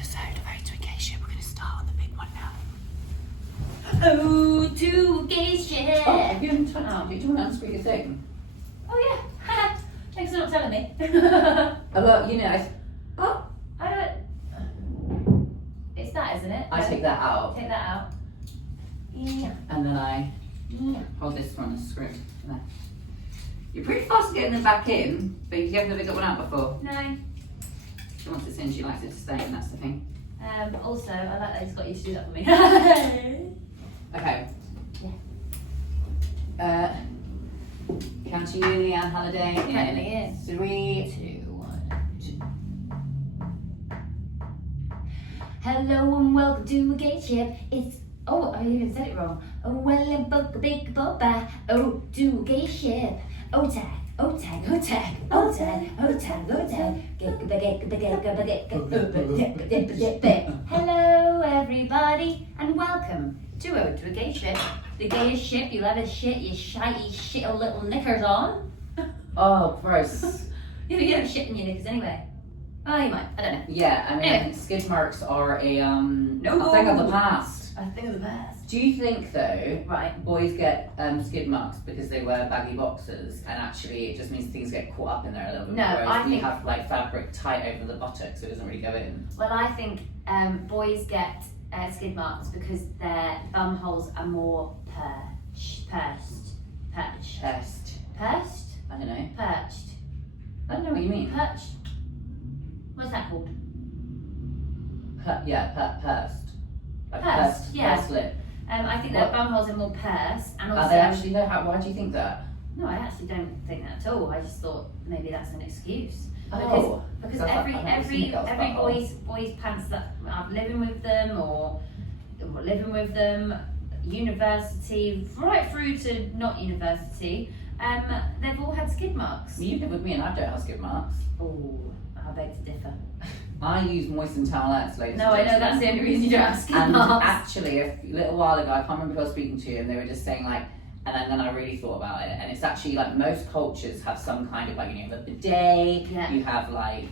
episode of O to a Gay Ship. We're going to start on the big one now. Oh, to gay shit. Oh, you haven't touched it. Do you want to unscrew your thing? Oh, yeah. Thanks for not telling me. Oh, well, you know, I don't... It's that, isn't it? I take that out. Take that out. Yeah. And then I hold this one and screw. There. You're pretty fast at getting them back in, but you haven't ever got one out before. No. She wants it in, she likes it to stay, and that's the thing. Also, I like that he's got you to do that for me. Okay. Yeah. Counting you, Leanne Halliday. Counting it. 3, 2, 1. Hello and welcome to a gay ship. It's... Oh, I even said it wrong. Oh, well, and book a big bobba. Oh, to a gay ship. Oh, tag. Oh, tag. Oh, tag. Oh, tag. Oh, tag. Oh, tag. Hello, everybody, and welcome to O to a Gay Ship. The gayest ship you'll ever shit your shitty shitty little knickers on. Oh, gross. You don't shit in your knickers anyway. Oh, you might. I don't know. Yeah, I mean, Anyway. skid marks are a No. thing of the past. I think of the best. Do you think, though, Right. boys get skid marks because they wear baggy boxers, and actually it just means things get caught up in there a little bit? No, whereas I you think- have like fabric tight over the buttocks, so it doesn't really go in. Well, I think boys get skid marks because their bum holes are more pursed. Chest. Pursed? I don't know. Perched. I don't know what you mean. Perched. What's that called? Pursed. Like Pursed, yeah. pursed lip. I think their bum holes are more pursed, and also. Are they actually though? Why do you think that? No, I actually don't think that at all. I just thought maybe that's an excuse. Oh. Because I've every never seen girls' bum holes. boys pants that are living with them or living with them, university, right through to not university, they've all had skid marks. You live with me and I don't have skid marks. Oh, I beg to differ. I use moistened towelettes, ladies. No, and I know that's the only reason you don't have skid And marks. actually, a little while ago, I can't remember who I was speaking to, and they were just saying like, and then I really thought about it, and it's actually like most cultures have some kind of like, you know, the bidet, Yeah. you have like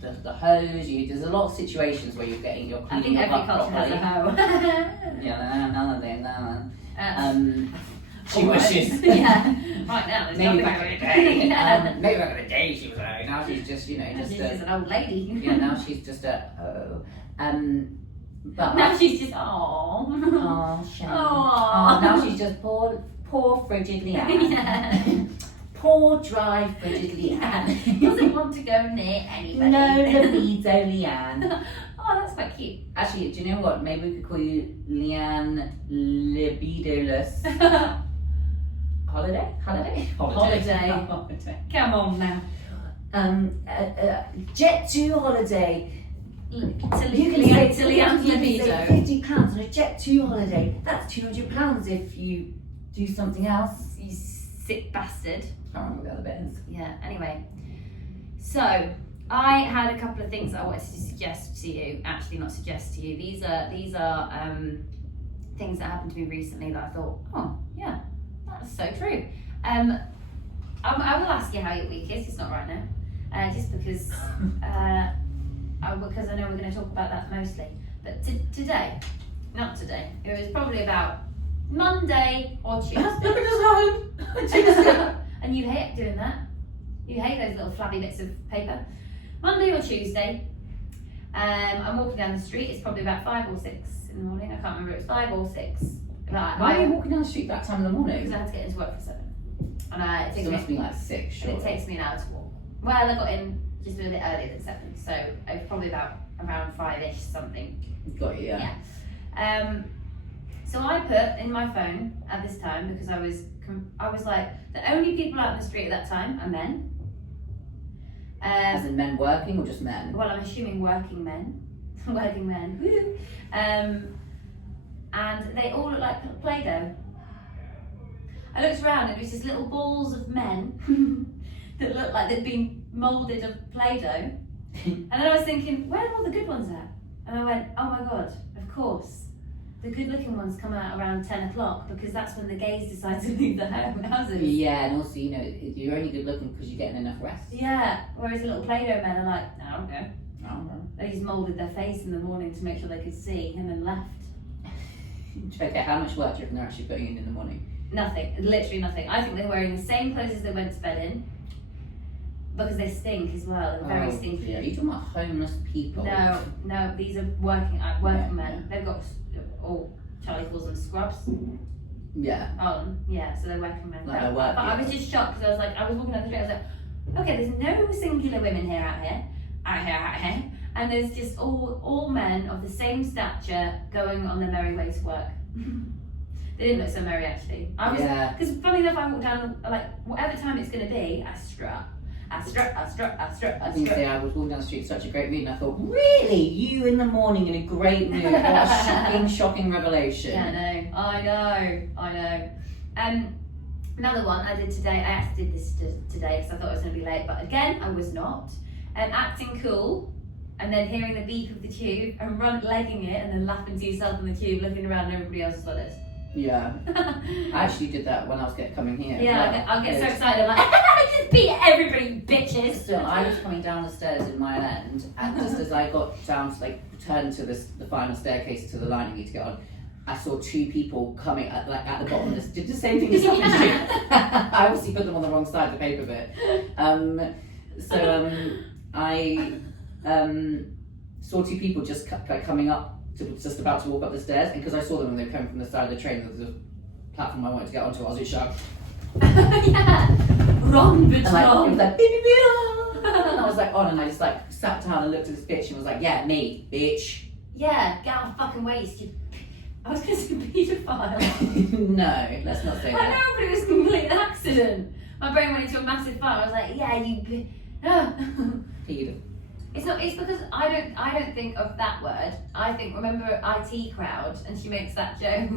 the hose, there's a lot of situations where you're getting your I cleaning think your every butt culture has properly. a hoe. Yeah, none of them. She Alright. wishes. Yeah. Right now, there's Maybe nothing back going in the day. Yeah. Maybe back in the day she was like, now she's just, you know, She's just just an old lady. yeah, now she's just but Now she's just, aww. oh, shame. Aw. Oh, now she's just poor frigid Leanne. Yeah. Poor dry frigid Leanne. Doesn't want to go near anybody. No libido Leanne. Oh, that's quite cute. Actually, do you know what? Maybe we could call you Leanne Libidoless. Holiday? Holiday. Come on now. Jet 2 holiday. You You can can say Leanne's libido. £50 on a Jet 2 holiday. That's £200 if you do something else. You sick bastard. I can't remember what the other bit is. Yeah, anyway. So, I had a couple of things that I wanted to suggest to you. Actually, not suggest to you. These are things that happened to me recently that I thought, oh, yeah, that's so true. I will ask you how your week is. It's not right now. Just because I know we're going to talk about that mostly. But today, not today, it was probably about Monday or Tuesday. And you hate doing that. You hate those little flabby bits of paper. Monday or Tuesday, I'm walking down the street. It's probably about 5 or 6 in the morning. I can't remember. It was 5 or 6. Why are you walking down the street that time in the Because morning? I had to get into work for 7. And I So think it must be like 6, and sure. it takes me an hour to walk. Well, I got in just a bit earlier than 7, so it was probably about around 5ish something. Got you, yeah. So I put in my phone at this time because I was like, the only people out in the street at that time are men. As in men working or just men? Well, I'm assuming working men. Working men. Woo. And they all look like Play-Doh. I looked around and it was just little balls of men that looked like they'd been moulded of Play-Doh. And then I was thinking, where are all the good ones at? And I went, oh my God, of course. The good looking ones come out around 10 o'clock because that's when the gays decide to leave the houses. Yeah, and also, you know, you're only good looking because you're getting enough rest. Yeah, whereas the little Play-Doh men are like, no, I don't go. Oh, well. They just moulded their face in the morning to make sure they could see, and then left. Okay, how much work do you reckon they're actually putting in the morning? Nothing, literally nothing. I think they're wearing the same clothes as they went to bed in, because they stink as well. They're very stinky. Yeah, you're talking about homeless people. No, these are working men. They've got Charlie calls them scrubs. Yeah. So they're working men. Like But I was just shocked because I was walking down the street. I was like, okay, there's no singular women here out here, and there's just all men of the same stature going on their merry way to work. They didn't look so merry actually. Because funny enough, I walked down whatever time it's going to be, I strut. I was walking down the street, such a great mood, and I thought, really? You in the morning in a great mood? What a shocking revelation. Yeah, I know. Another one I did today, I actually did this today because I thought I was going to be late, but again, I was not. Acting cool, and then hearing the beep of the tube, and legging it, and then laughing to yourself in the tube, looking around and everybody else is like this. Yeah. I actually did that when I was coming here. Yeah, I'll get so excited, I'm like, I just beat everybody, bitches! So I was coming down the stairs in my end, and just as I got down to turn to the final staircase to the line you need to get on, I saw two people coming at the bottom of this, did the same thing as I obviously put them on the wrong side of the paper bit. I saw two people just coming up, just about to walk up the stairs, and because I saw them when they were coming from the side of the train, the platform I wanted to get onto, I was just shocked. Yeah, wrong bitch, wrong. It was like, beep, beep, beep. And I was like, and I just sat down and looked at this bitch and was like, yeah, me, bitch. Yeah, get out of fucking waste, you. I was going to say paedophile. No, let's not say that. I know, but it was a complete accident. My brain went into a massive fire. I was like, yeah, you. Pedo. It's because I don't think of that word. I think, remember IT Crowd, and she makes that joke.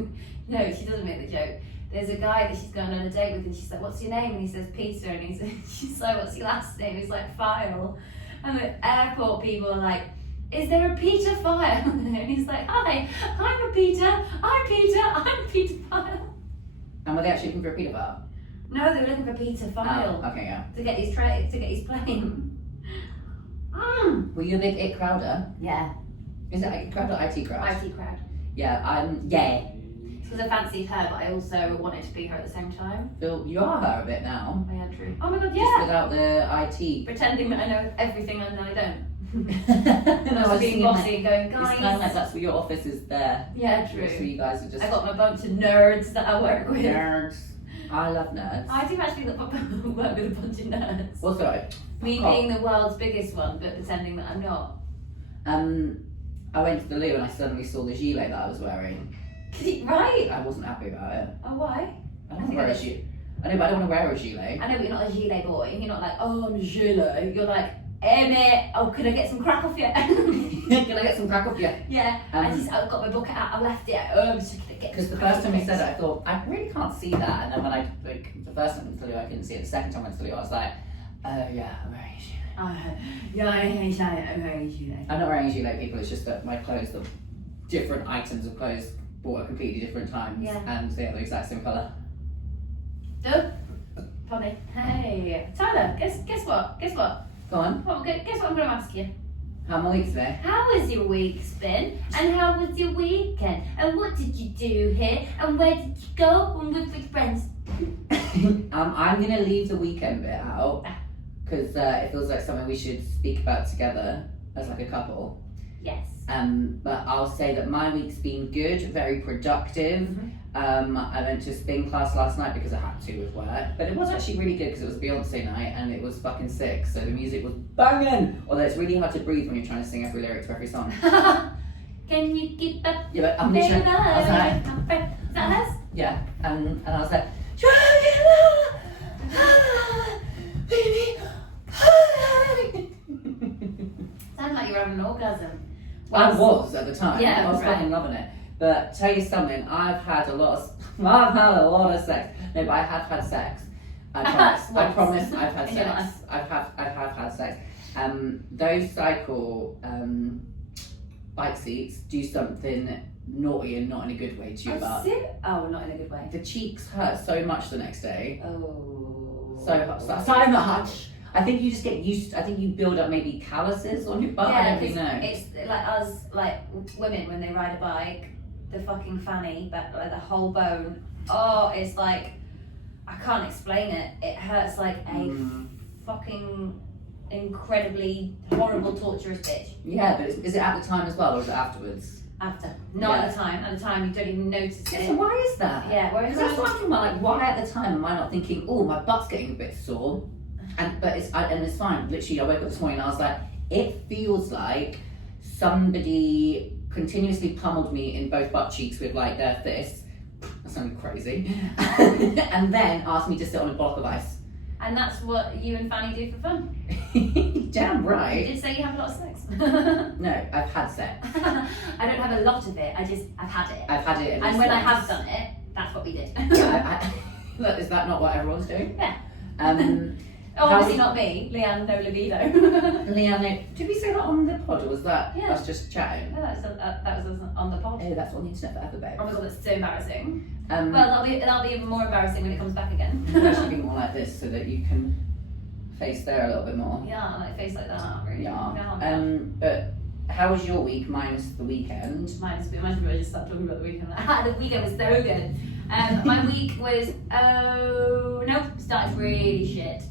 No, she doesn't make the joke. There's a guy that she's going on a date with, and she's like, what's your name? And he says Peter, and she's like, what's your last name? He's like, File. And the airport people are like, is there a Peter File? And he's like, hi, I'm a Peter, I'm Peter File. And were they actually looking for a pedophile? No, they were looking for Peter File. Oh, okay, yeah. To get his plane. Were you a big IT Crowder? Yeah. Is it IT Crowd or IT Crowd? IT Crowd. Yeah, yeah. Because I fancied her, but I also wanted to be her at the same time. Phil, you are her a bit now. Oh yeah, true. Oh my god, yeah! Just without the IT. Pretending that I know everything and I don't. And I was being bossy and going, guys. It's kind of like that's where your office is there. Yeah, true. So you guys are just... I got my bunch of nerds that I work with. Nerds. I love nerds. I do actually work with a bunch of nerds. What's that? Me being the world's biggest one, but pretending that I'm not. I went to the loo and I suddenly saw the gilet that I was wearing. Right? I wasn't happy about it. Oh, why? I don't wear a gilet. I know, but I don't want to wear a gilet. I know, but you're not a gilet boy. You're not like, oh, I'm a gilet. You're like, hey mate, oh, can I get some crack off you? Can I get some crack off you? Yeah, I got my bucket out, I left it at home so I could get. Because the first time you said it, I thought, I really can't see that. And then when the first time I went to the loo, I couldn't see it. The second time I went to the loo, I was like, oh yeah, I'm wearing a gilet. Yeah, I'm wearing a gilet. I'm not wearing a gilet, people. It's just that my clothes, the different items of clothes bought at completely different times, and they're the exact same colour. Funny. Hey, Tyler, guess what? Go on. Guess what I'm going to ask you? How my week's there? How has your week been? And how was your weekend? And what did you do here? And where did you go? And with which friends? I'm going to leave the weekend bit out because it feels like something we should speak about together as like a couple. Yes. But I'll say that my week's been good, very productive. I went to spin class last night because I had to with work, but it was actually really good because it was Beyonce night and it was fucking sick, so the music was banging. Although it's really hard to breathe when you're trying to sing every lyric to every song. Can you keep up? Yeah, but I'm literally. I was like, is that hers? Yeah, and I was like, baby. Sounds like you're having an orgasm. I was at the time. Yeah, I was fucking loving it. But tell you something, I've had a lot of sex. No, but I have had sex. I promise I've had sex. I have had sex. Those cycle bike seats do something naughty and not in a good way to your butt. Oh, not in a good way. The cheeks hurt so much the next day. Oh. So much. I think you just get used. I think you build up maybe calluses on your butt. I don't really know. It's like us, like women when they ride a bike, the fucking fanny, but like the whole bone. Oh, it's like I can't explain it. It hurts like a fucking incredibly horrible, torturous bitch. Yeah, but is it at the time as well, or is it afterwards? After, not at the time. At the time, you don't even notice it. So why is that? Yeah, because that's what I'm talking about. Like, why at the time am I not thinking, oh, my butt's getting a bit sore, and it's fine. Literally, I woke up this morning and I was like, it feels like somebody continuously pummeled me in both butt cheeks with like their fists. That sounded crazy, and then asked me to sit on a block of ice. And that's what you and Fanny do for fun. Damn right. You did say you have a lot of sex. No, I've had sex. I don't have a lot of it. I've had it. I've had it. And when I have done it, that's what we did. Is that not what everyone's doing? Yeah. Obviously not me. Leanne, no libido. Leanne, did we say that on the pod, or was that us just chatting? No, that was on the pod. Oh, that's on the internet forever, babe. Oh my god, that's so embarrassing. Well, that'll be even more embarrassing when it comes back again. You should be more like this so that you can face there a little bit more. Yeah, like face like that. Really. Yeah. But how was your week minus the weekend? Imagine if I just started talking about the weekend. The weekend was so good. My week was started really shit.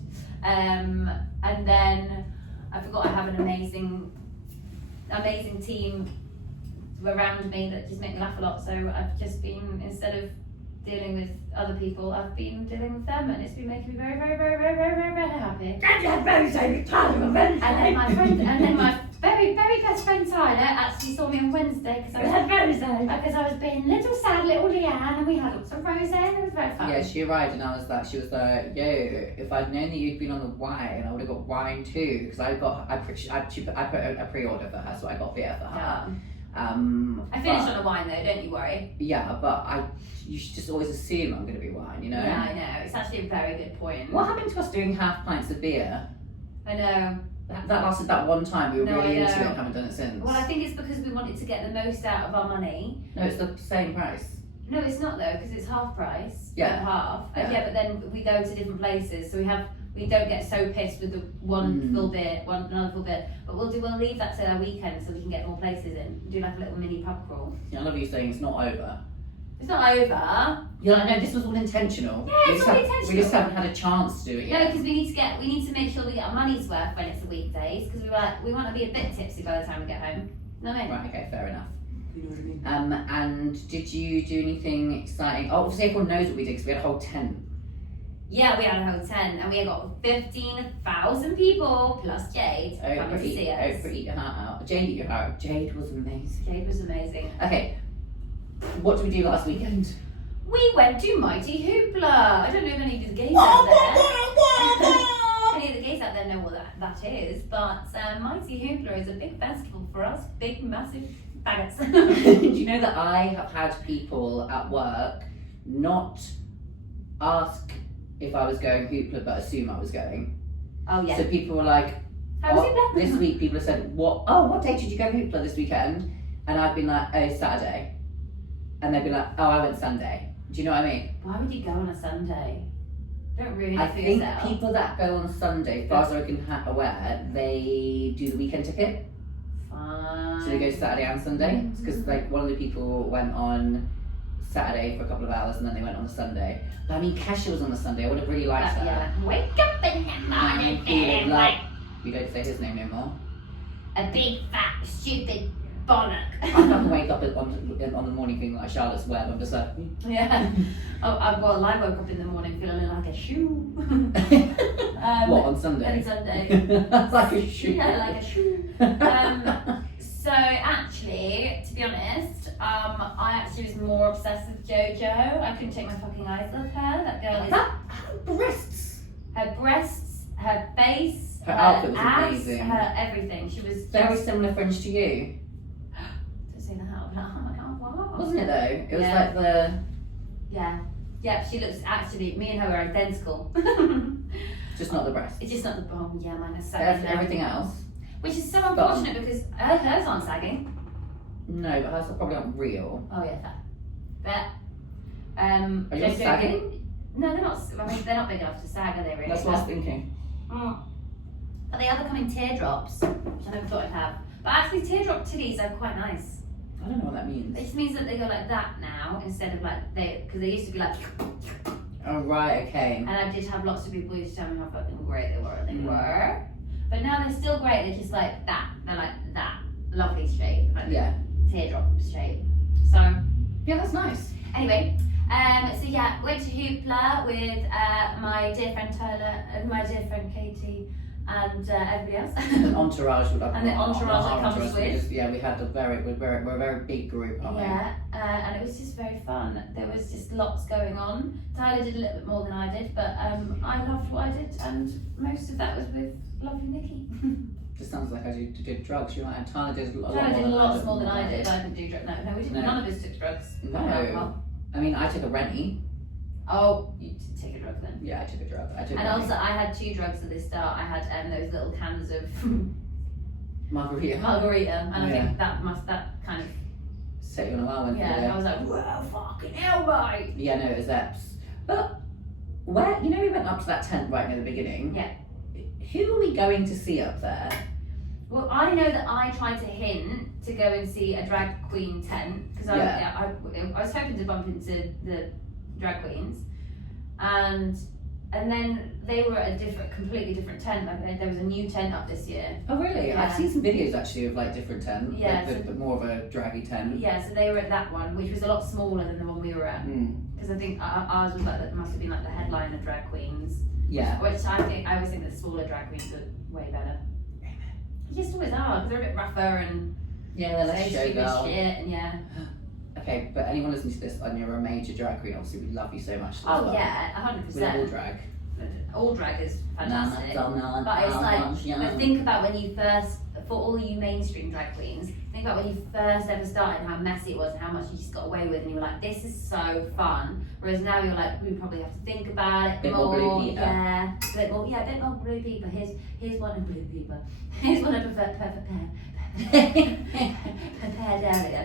And then I forgot I have an amazing team around me that just make me laugh a lot. So I've just been, instead of dealing with other people, I've been dealing with them, and it's been making me very, very, very, very, very, very, very happy. And then my very, very best friend Tyler actually saw me on Wednesday because I was being little sad little Leanne, and we had lots of rosé, and it was very fun. Yeah, she arrived and she was like, yo, if I'd known that you'd been on the wine, I would have got wine too, because I put a pre-order for her, so I got beer for her. Yeah. I finished on a wine though, don't you worry. Yeah, but you should just always assume I'm going to be wine, you know? Yeah, I know. It's actually a very good point. What happened to us doing half pints of beer? I know. That lasted that one time. We were really into it and haven't done it since. Well, I think it's because we wanted to get the most out of our money. No, it's the same price. No, it's not though, because it's half price. Yeah. Half. Yeah. But then we go to different places, so we don't get so pissed with the one full beer, another full beer. But we'll leave that to our weekend so we can get more places in. Do like a little mini pub crawl. Yeah, I love you saying it's not over. It's not over. You're like, no, this was all intentional. Yeah, it's all intentional. We just haven't had a chance to do it yet. No, because we need to make sure we get our money's worth when it's the weekdays. Because we want to be a bit tipsy by the time we get home. You know what I mean? Right. Okay. Fair enough. You know what I mean? And did you do anything exciting? Oh, obviously everyone knows what we did because we had a whole tent. Yeah, we had a whole tent, and we got 15,000 people plus Jade coming to see us. Pretty eat your heart out. Jade eat your heart out. Jade was amazing. Jade was amazing. Okay, what did we do last weekend? We went to Mighty Hoopla. I don't know if any of the gays out there. Any of the gays out there know what that is, but Mighty Hoopla is a big festival for us. Big, massive faggots. Do you know that I have had people at work not ask if I was going Hoopla, but assume I was going. Oh yeah. So people were like, how was it this week people have said, what day did you go Hoopla this weekend? And I've been like, oh, Saturday. And they'd be like, oh, I went Sunday. Do you know what I mean? Why would you go on a Sunday? Don't ruin it for yourself. yourself. I think people that go on Sunday, as far as I can aware, they do the weekend ticket. Fine. So they go Saturday and Sunday. Because like one of the people went on Saturday for a couple of hours and then they went on the Sunday. But I mean, Kesha was on the Sunday. I would have really liked her. Yeah. Wake up in the morning feeling like... We don't say his name no more. A big, fat, stupid bonnet. I can't wake up on the morning feeling like Charlotte's Web. I'm just like... Yeah. I woke up in the morning feeling like a shoe. What, on Sunday? On Sunday. Like a shoe. Yeah, like a shoe. So actually, to be honest, I actually was more obsessed with JoJo. I couldn't take my fucking eyes off her. That girl is... Her breasts, her face, her outfit was ass, amazing. her everything. She was very similar fringe to you. Don't say that out loud. Oh my god, wow. Wasn't it though? It was like the... Yeah, she looks actually, me and her are identical. Just not the breast. It's just not the bottom, yeah, mine is sagging. Everything else. Which is so unfortunate because hers aren't sagging. No, but hers are probably not real. Oh yeah, fair. But, are yours sagging? No, they're not. I mean, they're not big enough to sag, are they really? That's what I was thinking. But they either come in teardrops, which I never thought I'd have. But actually, teardrop titties are quite nice. I don't know what that means. It just means that they go like that now instead of like because they used to be like. Oh right, okay. And I did have lots of people who used to tell me how fucking great they were. They were, but now they're still great. They're just like that. They're like that lovely shape, like teardrop shape. So yeah, that's nice. Anyway, so yeah, went to Hoopla with my dear friend Tyler and my dear friend Katie. And everybody else. An entourage would have. And the entourage that comes with. Yeah, we had we're a very big group, aren't we? Yeah, and it was just very fun. There was just lots going on. Tyler did a little bit more than I did, but I loved what I did, and most of that was with lovely Nikki. Just sounds like I did drugs. You know, and Tyler did a lot more than I did. I didn't do drugs. No, we didn't. No. None of us took drugs. No. I mean, I took a Rennie. Oh, you did take a drug then? Yeah, I took a drug. And also, I had 2 drugs at the start. I had those little cans of margarita, and I think that kind of set you on a whirlwind. Yeah, I was like, whoa, fucking hell, mate. Yeah, no, it was Eps. But where we went up to that tent right near the beginning. Yeah. Who are we going to see up there? Well, I know that I tried to hint to go and see a drag queen tent because I was hoping to bump into the drag queens, and then they were at a completely different tent. Like there was a new tent up this year. Oh really? Yeah. I've seen some videos actually of like different tents. Yeah, but more of a draggy tent. Yeah, so they were at that one, which was a lot smaller than the one we were at. Because I think ours was like must have been like the headline of drag queens. Yeah. Which I always think that smaller drag queens are way better. You just always are because they're a bit rougher and they're less showgirl. Shit and yeah. Okay, but anyone listening to this and you're a major drag queen, obviously we love you so much. Oh yeah, 100%. With all drag. All drag is fantastic. No, but it's like, but think about when you first, for all you mainstream drag queens, think about when you first ever started and how messy it was and how much you just got away with and you were like, this is so fun. Whereas now you're like, we probably have to think about it bit more blue Peter. Yeah, a bit more blue Peter. Here's one of blue Peter. Here's one of prepared area.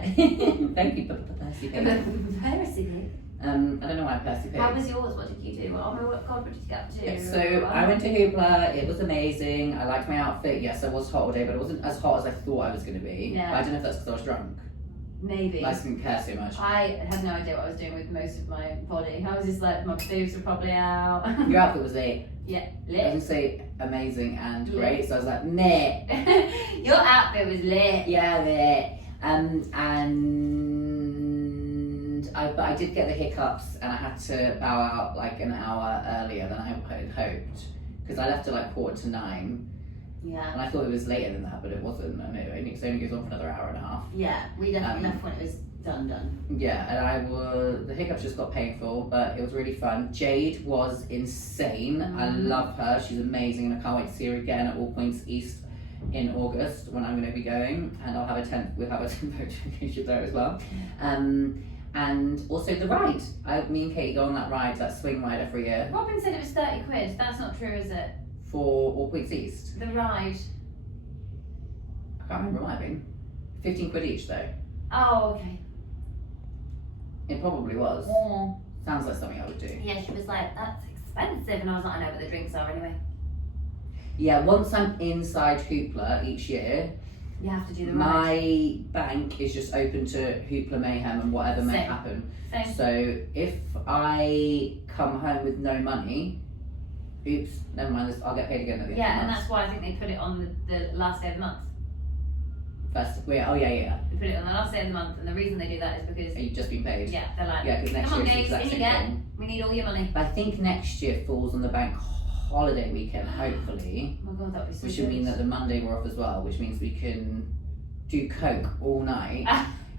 Thank you, Percy Pig. I don't know why Percy Pig. How was yours? What did you do? Oh my god, what did you get up to? So I went to Hoopla. It was amazing. I liked my outfit. Yes, I was hot all day, but it wasn't as hot as I thought I was going to be. Yeah. I don't know if that's because I was drunk. Maybe. I just didn't care so much. I had no idea what I was doing with most of my body. I was just like, my boobs were probably out. Your outfit was lit. Yeah, I lit. didn't say amazing and great, so I was like, meh. Your outfit was lit. Yeah, lit. But I did get the hiccups and I had to bow out like an hour earlier than I had hoped because I left at like 8:45. Yeah. And I thought it was later than that, but it wasn't. And it only goes on for another hour and a half. Yeah, we definitely left when it was done. Yeah, and the hiccups just got painful, but it was really fun. Jade was insane. I love her. She's amazing, and I can't wait to see her again at All Points East in August when I'm going to be going, and we'll have a tent photo there as well. And also the ride. Me and Katie go on that ride, that swing ride every year. Robin said it was 30 quid. That's not true, is it? For All Points East. The ride. I can't remember what it might have been. 15 quid each though. Oh, okay. It probably was. Oh. Sounds like something I would do. Yeah, she was like, that's expensive. And I was like, I know what the drinks are anyway. Yeah, once I'm inside Hoopla each year, you have to do the my ride. bank is just open to Hoopla Mayhem and whatever may happen. Same. So if I come home with no money, oops, never mind, I'll get paid again at the end of the month. Yeah, and that's why I think they put it on the last day of the month. Yeah. They put it on the last day of the month, and the reason they do that is because You've just been paid. Yeah, they're like, because next come on, year guys, in you get. We need all your money. But I think next year falls on the bank holiday weekend, hopefully. Oh my god, that would be so Which good. would mean that the Monday we're off as well, which means we can do coke all night.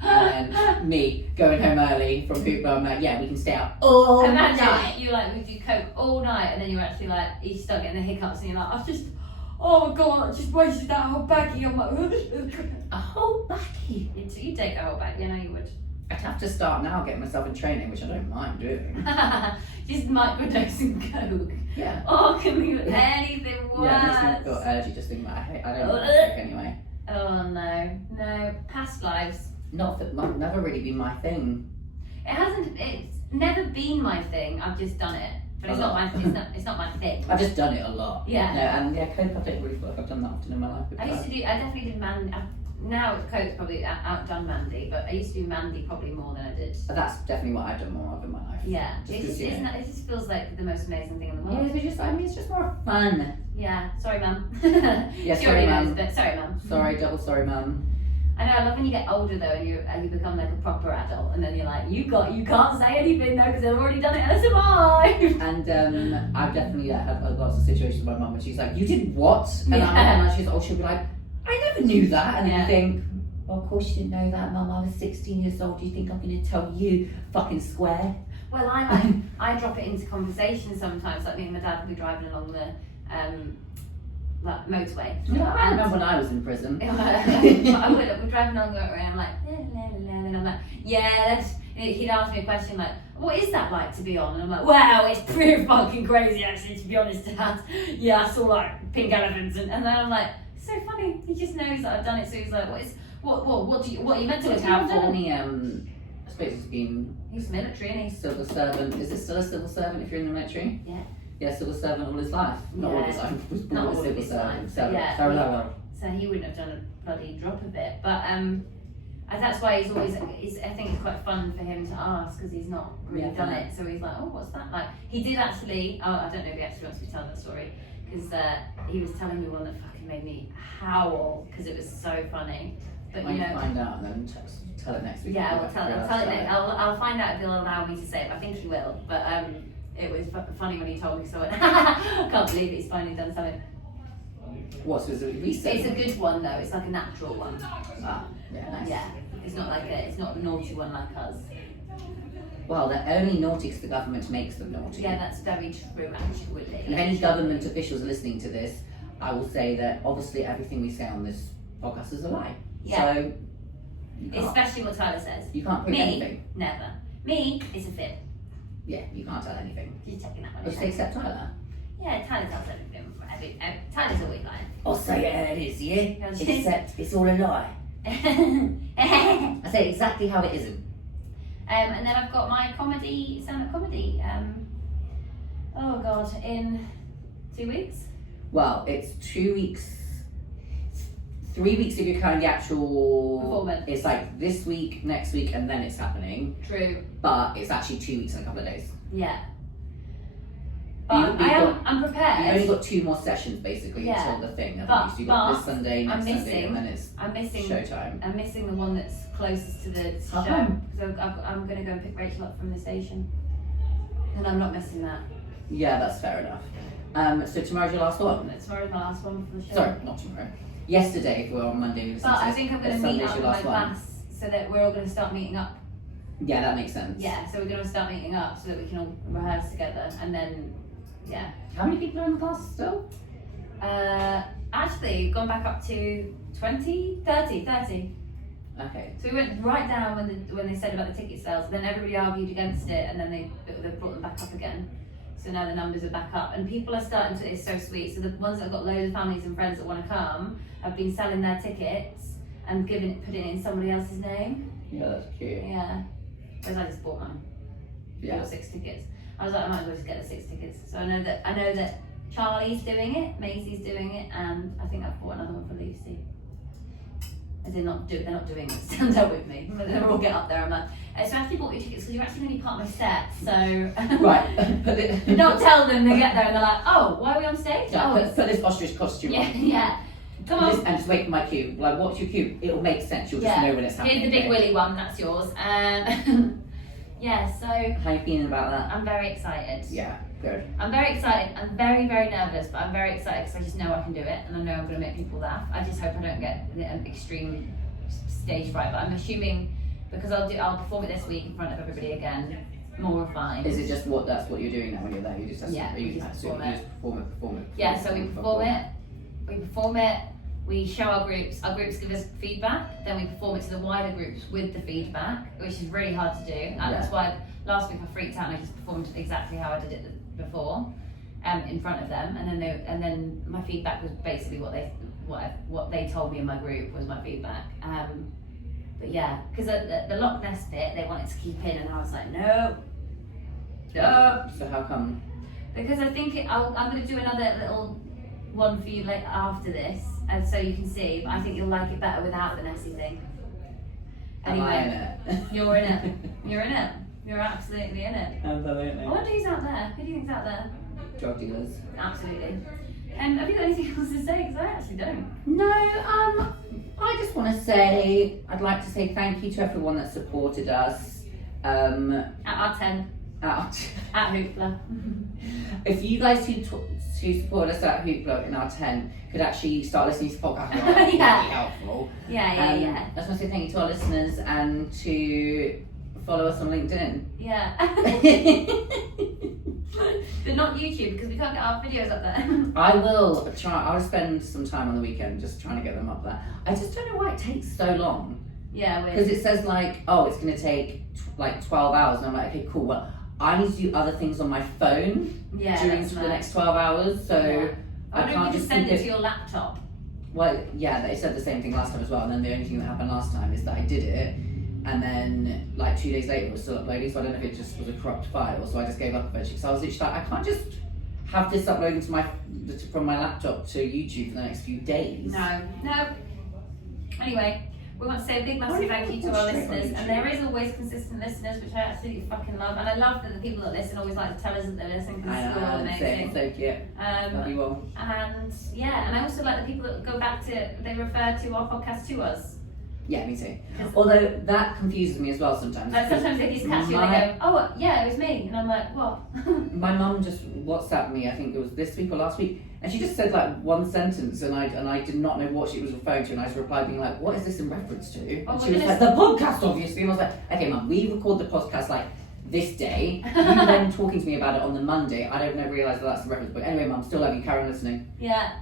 And then me going home early from Hoopla, I'm like, yeah, we can stay out all night. Imagine you like, we do coke all night, and then you're actually like, you start getting the hiccups, and you're like, oh my god, I just wasted that whole baggie. I'm like, a whole baggie? You take a whole baggie, I know you would. I'd have to start now getting myself in training, which I don't mind doing. Just microdosing coke. Yeah. Oh, can we do anything worse? Yeah, it makes me feel urgy just thinking about it. I don't like coke anyway. Oh no. Past lives. Never really been my thing. It's never been my thing, I've just done it. But it's not my. It's not my thing. I've just done it a lot. Yeah. No, and yeah, Coke I don't really feel like I've done that often in my life. I definitely did Mandy. Now Coke's probably outdone Mandy, but I used to do Mandy probably more than I did. That's definitely what I've done more of in my life. Yeah, it just feels like the most amazing thing in the world. Yeah, it's just more fun. Yeah, sorry, Mum. Yeah, She sorry, already knows, Mum. but sorry, Mum. Sorry, double sorry, Mum. I know. I love when you get older though, and you become like a proper adult, and then you're like, you can't say anything though because I've already done it and I survived. And I've definitely had lots of situations with my mum, and she's like, "You did what?" And Yeah. she'll be like, "I never knew that," and Yeah. you think, "Well, of course you didn't know that, Mum. I was 16 years old. Do you think I'm going to tell you, fucking square?" Well, I drop it into conversation sometimes. Like me and my dad will be driving along the like motorway. Yeah, I remember when I was in prison. We're driving along the road and I'm like, and I'm like, yeah, he'd ask me a question like, what is that like to be on? And I'm like, wow, it's pretty fucking crazy actually, to be honest, Dad. Yeah, I saw like pink elephants, and then I'm like, it's so funny. He just knows that I've done it, so he's like, what are you meant to look out for? Any, I suppose it's been. He's military, and he's Civil servant. Is it still a civil servant if you're in the military? Yeah. Yeah, civil servant all his life. Not all his life. He was born Not a all of civil his servant. life, So, yeah. So he wouldn't have done a bloody drop of it, but that's why he's always. I think it's quite fun for him to ask because he's not really done it. So he's like, oh, what's that like? He did actually. Oh, I don't know if he actually wants me to tell that story because he was telling me one that fucking made me howl because it was so funny. But you know, find out and then tell it next week. Yeah, I'll tell it next. I'll find out if he'll allow me to say it. But I think he will. But it was funny when he told me, so I can't believe he's finally done something. What was it recent? It's a good one though. It's like a natural one. Ah, yeah, nice. Yeah, it's not like it's not a naughty one like us. Well, they're only naughty because the government makes them naughty. Yeah, that's very true actually. And if any government officials are listening to this, I will say that obviously everything we say on this podcast is a lie. Yeah. So, especially what Tyler says. You can't prove anything. Never. Me, it's a fib. Yeah, you can't tell anything. Just checking that one. Just except Tyler. Yeah, Tyler tells everything. Tyler's always lying. I'll say it how it is, yeah? Just... Except it's all a lie. I say exactly how it isn't. And then I've got my stand-up comedy. Oh God, in 2 weeks? Well, it's 2 weeks. 3 weeks if you're counting the actual performance. It's like this week, next week, and then it's happening. True. But it's actually 2 weeks and a couple of days. Yeah. But I'm prepared. You've only got 2 more sessions basically until the thing. You've got this Sunday, next Sunday, and then it's showtime. I'm missing the one that's closest to the show. So I'm going to go and pick Rachel up from the station. And I'm not missing that. Yeah, that's fair enough. So tomorrow's your last one? Tomorrow's my last one for the show. Sorry, not tomorrow. Yesterday, if we're on Monday. But I think I'm going to meet up with my class so that we're all going to start meeting up. Yeah, that makes sense. Yeah, so we're going to start meeting up so that we can all rehearse together and then, yeah. How many people are in the class still? Actually, gone back up to 30. Okay. So we went right down when they said about the ticket sales, then everybody argued against it, and then they brought them back up again. So now the numbers are back up, and people are starting to. It's so sweet. So the ones that have got loads of families and friends that want to come have been selling their tickets and putting it in somebody else's name. Yeah, that's cute. Yeah. Whereas I just bought mine. Yeah. Bought 6 tickets. I was like, I might as well just get the 6 tickets. So I know that Charlie's doing it, Maisie's doing it, and I think I've bought another one for Lucy. As in they're not doing it, stand up with me. But they'll all get up there. I'm like, so I actually bought you tickets because you're actually going to be part of my set. So right. Don't tell them. They get there and they're like, oh, why are we on stage? Yeah, put this ostrich costume on. Yeah. Come on. And just wait for my cue. Like, what's your cue? It'll make sense. You'll just know when it's happening. Here's the big willy one. That's yours. Yeah. So. How are you feeling about that? I'm very excited. Yeah. Good. I'm very excited. I'm very, very nervous, but I'm very excited because I just know I can do it and I know I'm going to make people laugh. I just hope I don't get an extreme stage fright, but I'm assuming because I'll perform it this week in front of everybody again, more refined. Is it just that's what you're doing now when you're there? You just have to perform it. Yeah, so we perform it, we show our groups give us feedback, then we perform it to the wider groups with the feedback, which is really hard to do. And that's why last week I freaked out and I just performed exactly how I did it before, in front of them, and then my feedback was basically what they told me in my group was my feedback. But yeah, because the Loch Ness bit they wanted to keep in, and I was like, no. So how come? Because I think I'm going to do another little one for you after this, and so you can see. But I think you'll like it better without the Nessie thing. Am I in Anyway, it? you're in it. You're in it. You're absolutely in it. Absolutely. I wonder who's out there. Who do you think's out there? Drug dealers. Absolutely. Have you got anything else to say? Because I actually don't. No, I just want to say, I'd like to say thank you to everyone that supported us. At our 10. At Hoopla. If you guys who support us at Hoopla in our tent could actually start listening to podcasts, that would be Yeah. really helpful. Yeah. I just want to say thank you to our listeners and to follow us on LinkedIn. Yeah. But not YouTube, because we can't get our videos up there. I will try. I'll spend some time on the weekend just trying to get them up there. I just don't know why it takes so long. Yeah, Because it says like, oh, it's going to take 12 hours, and I'm like, okay, cool. Well, I need to do other things on my phone during that's the nice. next 12 hours, so Yeah. I wonder if can't you just send keep it to your laptop. Well, yeah, they said the same thing last time as well, and then the only thing that happened last time is that I did it, and then like 2 days later it was still uploading, so I don't know if it just was a corrupt file, so I just gave up eventually. So I was literally like, I can't just have this uploading from my laptop to YouTube for the next few days. No. Anyway, we want to say a big massive thank you to our listeners, and there is always consistent listeners, which I absolutely fucking love, and I love that the people that listen always like to tell us that they're listening, because it's all amazing. So cute. Love you all. And yeah, and I also like the people that go back to, they refer to our podcast to us. Yeah, me too. Although that confuses me as well sometimes. Like sometimes they just catch you and they go, oh yeah, it was me, and I'm like, what? My mum just WhatsApped me, I think it was this week or last week, and she just said like one sentence, and I did not know what she was referring to, and I just replied being like, what is this in reference to? Oh, And she was like, the podcast obviously, and I was like, okay mum, we record the podcast like this day, you then talking to me about it on the Monday, I don't realise that's the reference, but anyway mum, still love you, carry on listening. Yeah,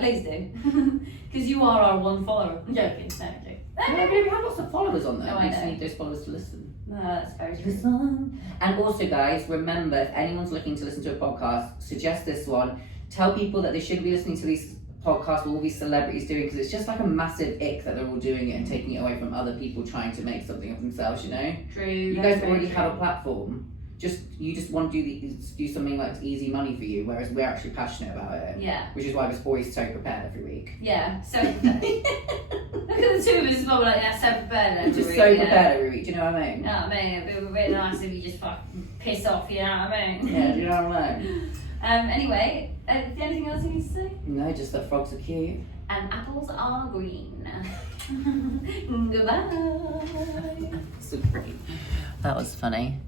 please do. Because you are our one follower. I'm joking, no, I'm joking. Yeah, but we have lots of followers on there, No, we I just know. need those followers to listen. No, that's very true. Listen. And also guys, remember, if anyone's looking to listen to a podcast, suggest this one. Tell people that they shouldn't be listening to these podcasts with all these celebrities doing, because it's just like a massive ick that they're all doing it and taking it away from other people trying to make something of themselves, you know? True. You guys already have a platform. You just want to do something like easy money for you, whereas we're actually passionate about it. Yeah. Which is why we're always so prepared every week. Yeah, so look at the two of us as well, we're like, yeah, so prepared We're every just week, so you know? prepared every week, do you know what I mean? No, I mean, it would be really nice if you just fucking piss off, you know what I mean? Yeah, do you know what I mean? Anyway, anything else you need to say? No, just that frogs are cute. And apples are green. Goodbye. So great. That was funny.